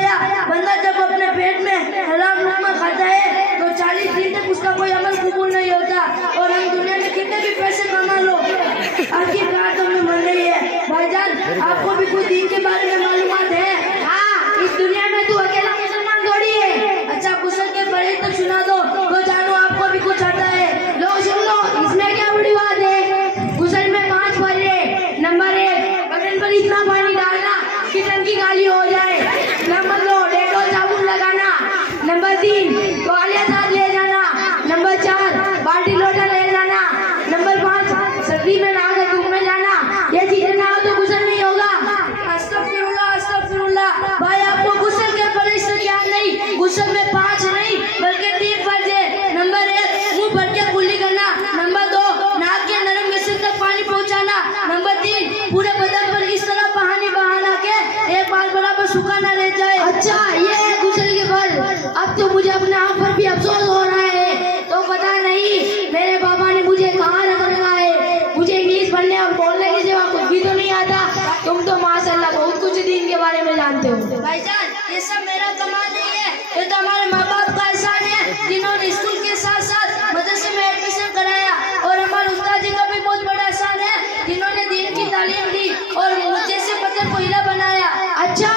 फरमाया, बंदा जब अपने पेट में हराम लुक़मा खाता है तो 40 दिन तक उसका कोई अमल कबूल नहीं होता। और हम दुनिया में कितने भी पैसे कमा लो, आखिरकार तो हमें मर रही है। भाईजान, आपको भी कुछ दीन के बारे में मालूमात है? हाँ, इस दुनिया में तू अकेला मुसलमान थोड़ी है। अच्छा, गुस्ल के पहले तक सुना दो तो जानो आपको भी कुछ आता है। लो सुन लो, इसमें क्या बड़ी बात है। गुस्ल में 5 फर्ज। नंबर 1, बदन पर इतना पानी डालना कि टंकी खाली हो जाए। नंबर 2, डेटॉल साबुन लगाना। नंबर 3, तौलिया साथ ले जाना। नंबर 4, बाल्टी लोटा ले जाना। नंबर 5, सर्दी में नहाकर धूप में जाना। ये चीजें ना हो तो गुस्ल नहीं होगा। अस्तगफिरुल्लाह, अस्तगफिरुल्लाह। भाई, आपको गुस्ल के फर्ज से क्या नहीं, गुस्ल में 5 नहीं बल्कि 3 फर्ज है। नंबर 1, मुंह भर के कुल्ली करना। नंबर 2, नाक के नरम हिस्से तक पानी पहुंचाना। नंबर 3, पूरे बदन पर इस तरह पानी बहाना के एक बार बराबर सूखा ना रह जाए। अच्छा, ये है गुस्ल के फर्ज। अब तो मुझे अपने आप पर भी अफसोस हो रहा है। तो पता नहीं मेरे पापा ने मुझे कहाँ रख रखा है। मुझे इंग्लिश पढ़ने और बोलने के सिवा कुछ भी तो नहीं आता। तुम तो माशाल्लाह बहुत कुछ दीन के बारे में जानते हो। भाईजान, ये सब मेरा कमाल नहीं है, ये तो हमारे माँ बाप का एहसान है जिन्होंने स्कूल के साथ साथ मदरसे में एडमिशन कराया। और हमारे उस्ताद जी का भी बहुत बड़ा एहसान है जिन्होंने दीन की तालीम दी और मुझे से बदन को हिला बनाया। अच्छा,